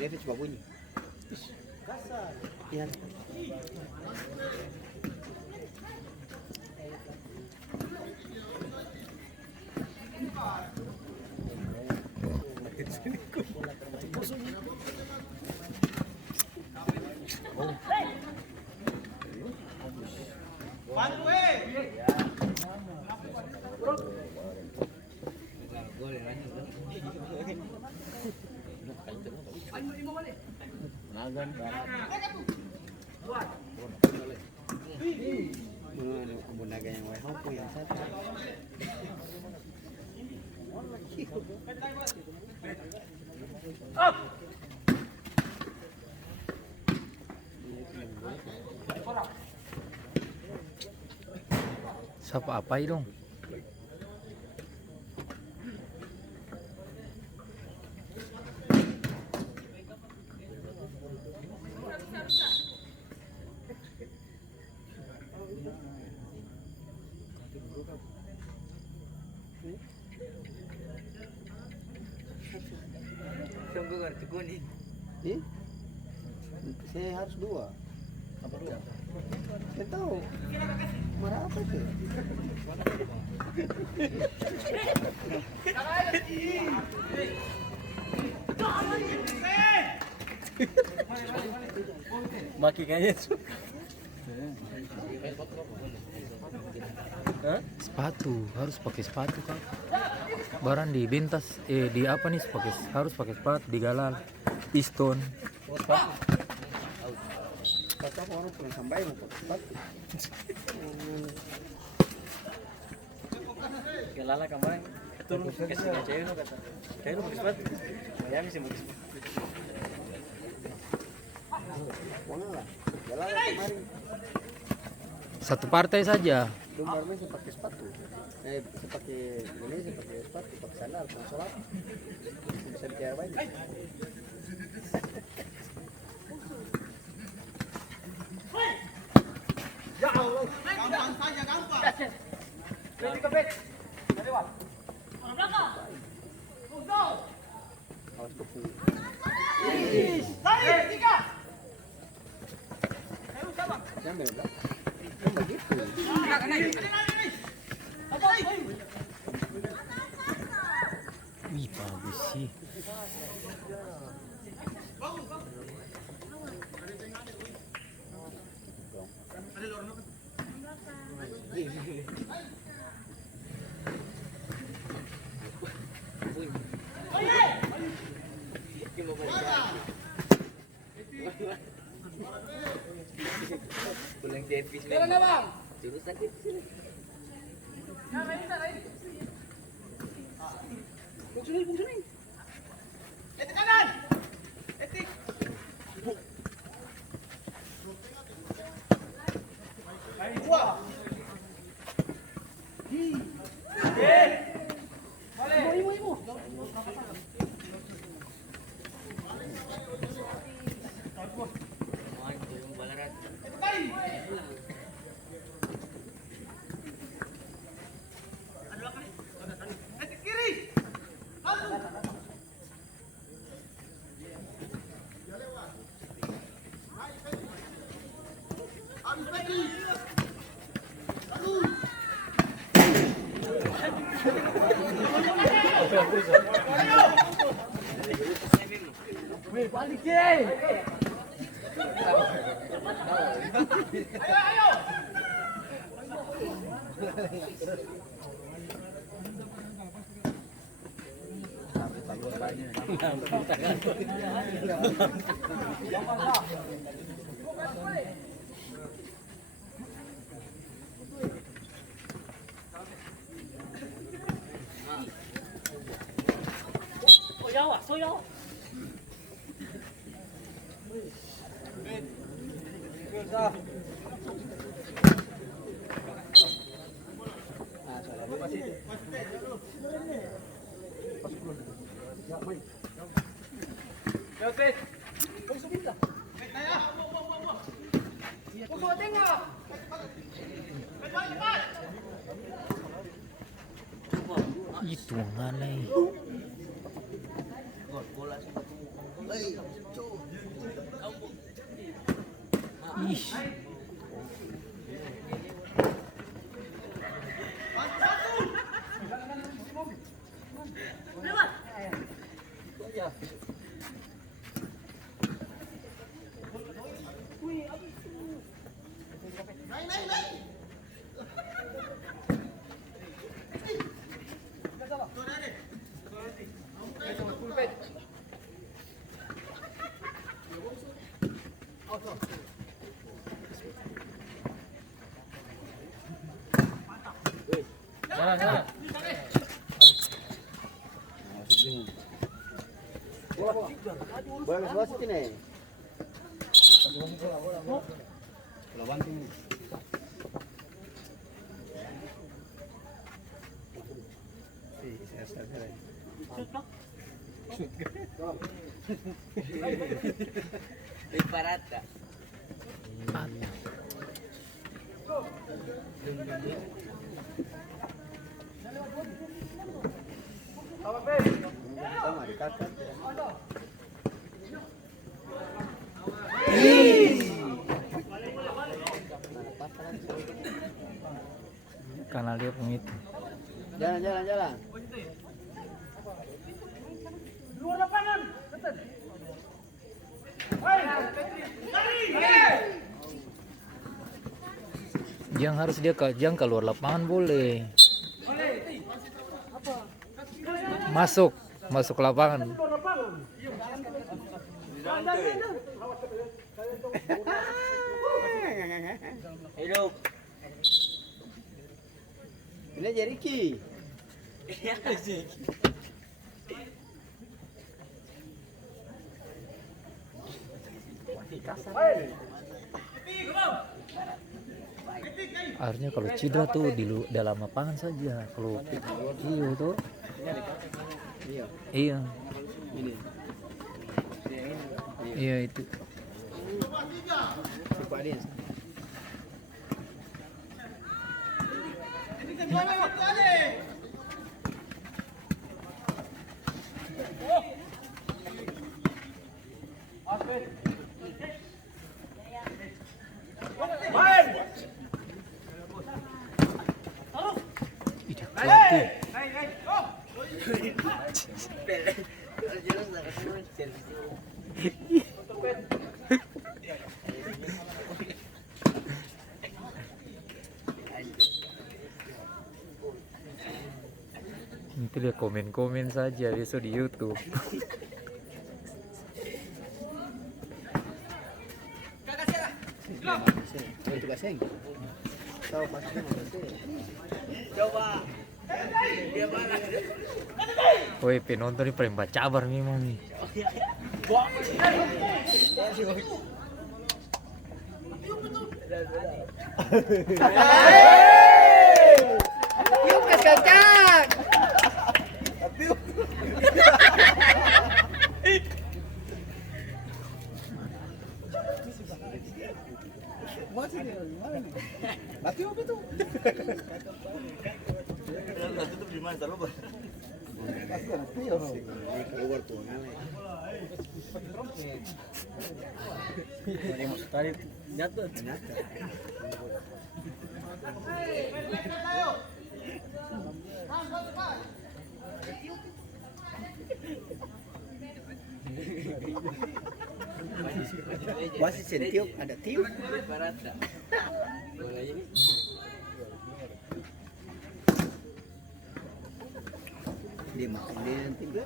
Dia coba bunyi. Kasar. Iya. Oh. Naga yang WHP yang satu. Siapa apa dong? Tunggu kartu kuning. Saya harus dua. Apa dua? Saya tahu. Marah apa sih? Maki kayaknya sepatu, harus pakai sepatu kan. Barang di bintas di apa nih harus pakai sepatu, digalal piston. Kata orang pulang sampai mau pakai sepatu. Kelala kemarin turun ke sini cewek lo kata. Cewek lo pakai sepatu. Miami sih pakai sepatu. Mana lah? Jalan kemarin. Satu partai saja. Kemarin saya pakai sepatu. Saya pakai ini, saya pakai sepatu, pakai sandal, pakai sholat. Bisa bicara banyak. Ya Allah. Gampang saja, gampang. Berarti ke back. Dari wal. Orang belakang. Go. Awas kepu. Tarik tiga. Ayo sama. Jangan beda. Kan begitu. Wih, bagus sih. Pulang TV sini. Jalan abang. Jurus sakit sini. Fungsioning. Etik kanan. Etik. Dua. Ibu. Balik ye. Ayo. Soyo. Itu ngalai. Ih. Jalan, jalan. Bola sebelah sini nih. Bola banting. Parata. Sama dikasih. Karena dia pengitu. Jalan, jalan, jalan. Luar lapangan. Yang harus dia keluar lapangan boleh. Masuk lapangan. Hidup. Ini aja Ricky. Iya sih. Harusnya kalau cedera tuh di dalam lapangan saja. Kalau iya tuh. Iya. Iya. Ini. Iya itu. Coba dia. Ih, kuat tuh. Nanti dia komen-komen saja besok di YouTube. Coba seng. Tahu pasnya masih. Coba. Dia mana? Woi, penonton ini paling bacabar memang nih. Yuk kas kacang. Masih di mana nih? Mati apa itu? Satu tuh di mana taruh? Pasti ada Tio. Keluar tuh ngale. Yang masuk tadi jatuh. Masih sentiuk ada Tio. Parata. Boleh ini. Dia makan dia nanti enggak?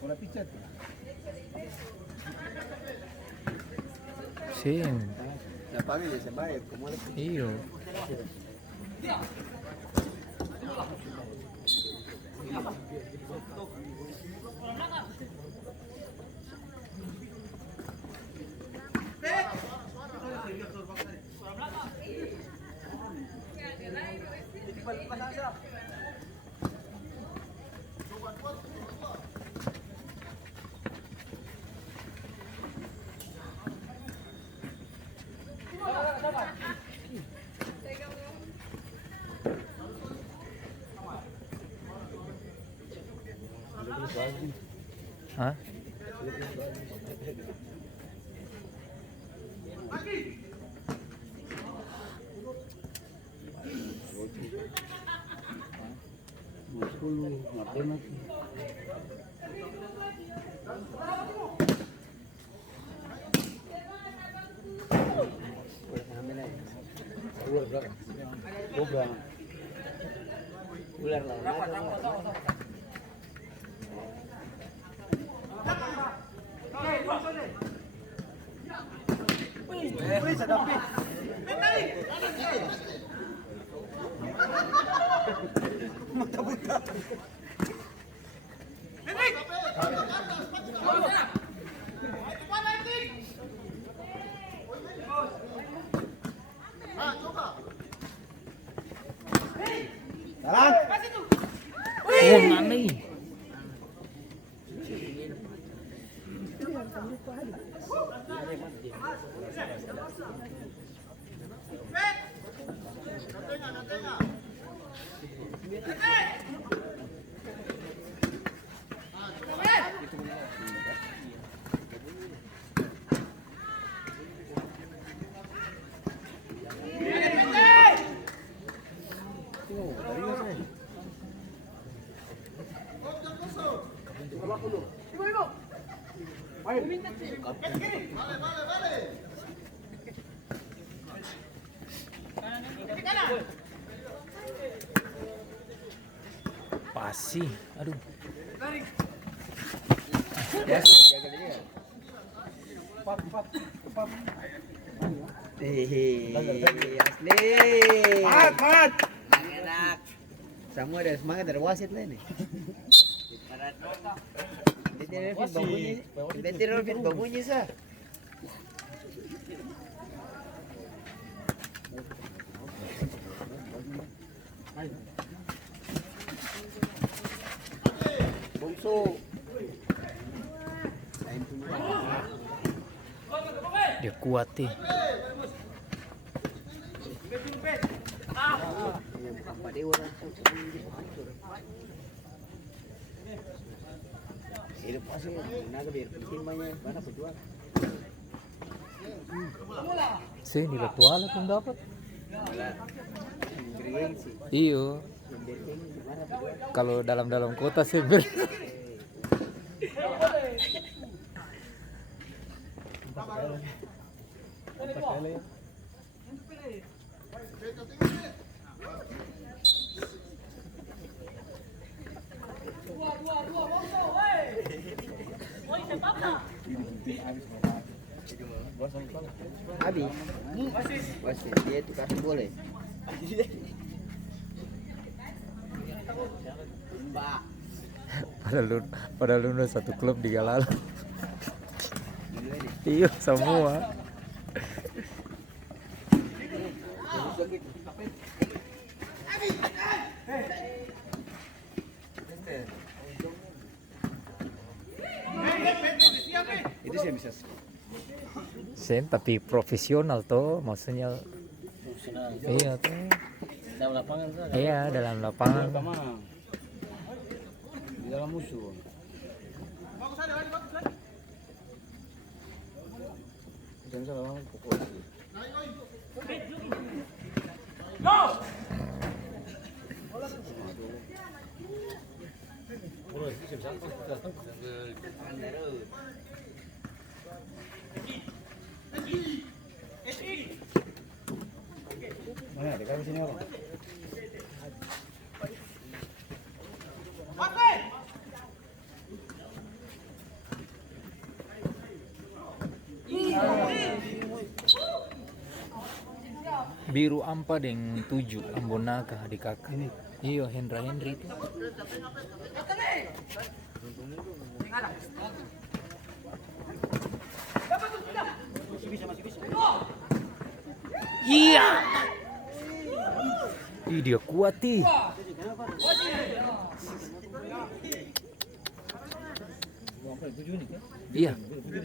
Bola picat. Sin. Lapangan ya sebaik, kemana? Iyo. Hah? Ular lah. Oh, nani? Pasi, aduh. Asli. Enak. Semua ada semangat dari wasit lah ini. Nanti Rolfit babunyi sah. Bungsu. Dia kuat nih. Hidup pasti naga biar penting banyak mana pejuang. Sih, di Batuala pun dapat. Gerieng sih. Iyo. Kalau dalam kota sih ber. Abi, wasit dia itu kasih boleh. Padahal udah satu klub di Galal. Iya semua. Itu sih bisa. Sen tapi profesional tuh, maksudnya. Iya tuh. Dalam lapangan tuh. Iya dalam lapangan. Di dalam musuh. Jangan salah pukul. Mana dekat sini orang? Biru ampa deng 7 Ambonaga di kakak. Iya Hendra Henry itu. Iya. Ih dia kuat nih. Iya.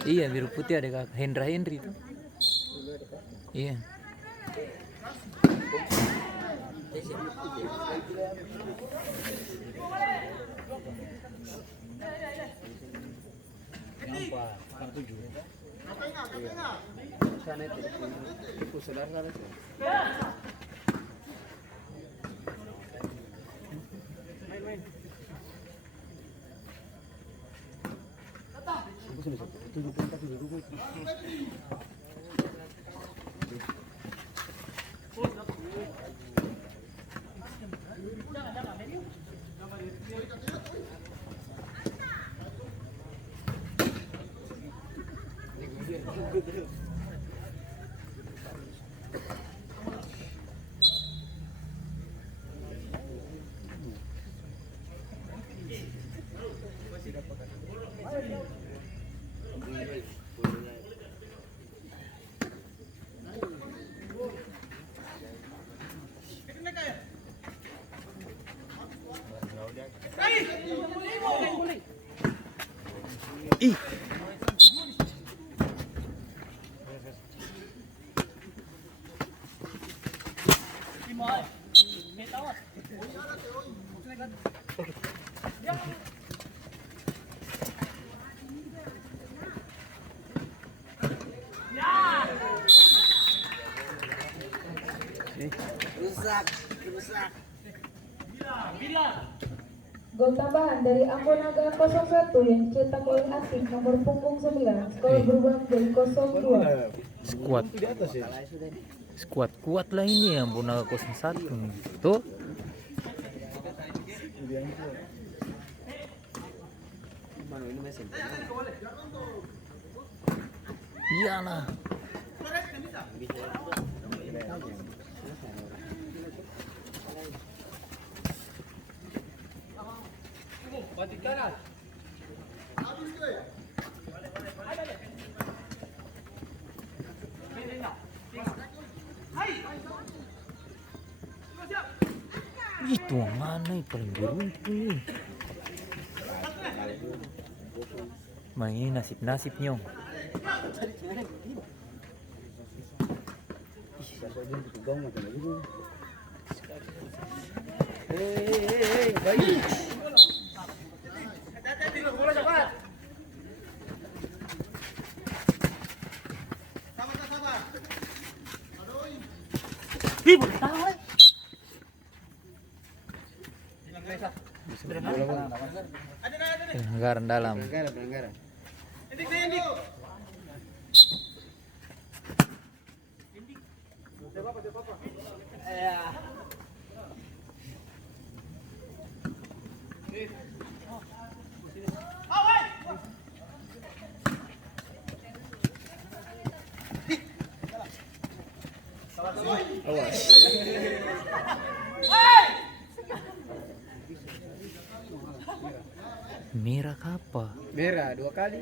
Iya biru putih ada kakak Hendra Henry itu. Iya. Sana itu itu saudara sana itu. Main. Ih, Gol tambahan dari Ambonaga 01 yang dicetak oleh Atik nomor punggung 9. Skor berubah menjadi 0-2. skuad. Skuad kuat lah ini yang Ambonaga 01 nih. Tuh. Iyalah. Itu yang mana yang paling beruntung nih? Main ini nasib-nasib nyong. Baik. Hati-hati lu, bola cepat. Sabar. Pelanggaran dalam. Pelanggaran. Indik. Merah apa? Merah 2 kali.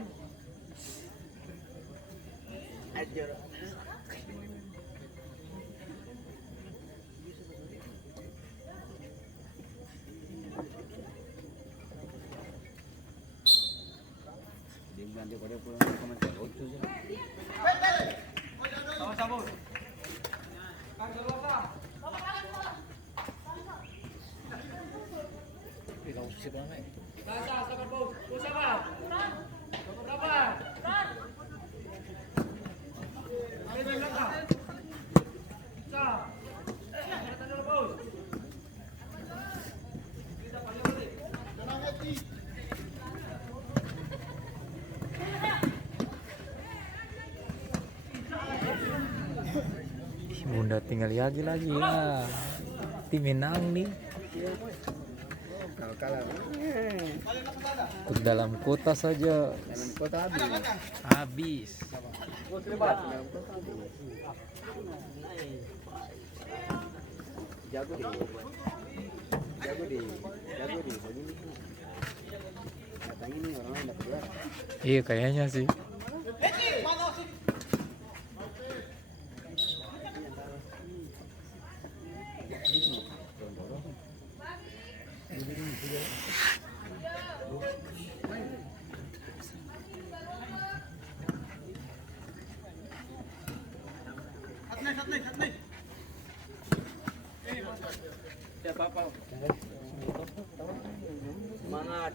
Bunda tinggal lagi ya. Tim menang nih. Kalau kalah Untuk dalam kota saja dalam kota habis. habis. Dalam kota habis. Jago di. Katanya nih orang lain dapat juara. Iya kayaknya sih. Hatnai. Siapa apa? Semangat.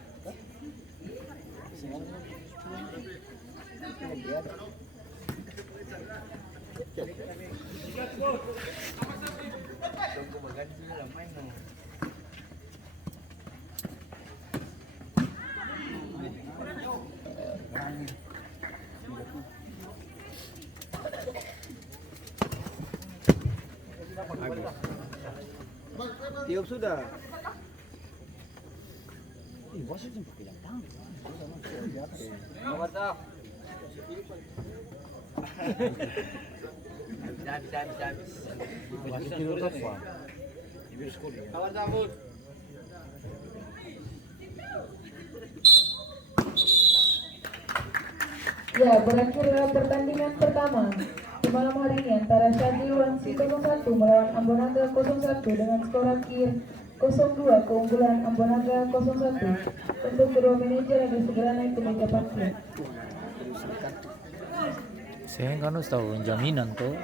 Tiup sudah. Mantap. Kawan cabut. Ya, berakhirlah pertandingan pertama di malam hari ini antara Syadil Wansi 01 melawan Ambonaga 01 dengan skor akhir 0-2 keunggulan Ambonaga 01. Untuk kedua manajer ada segera naik ke meja parkir. Saya kan harus tahu jaminan tuh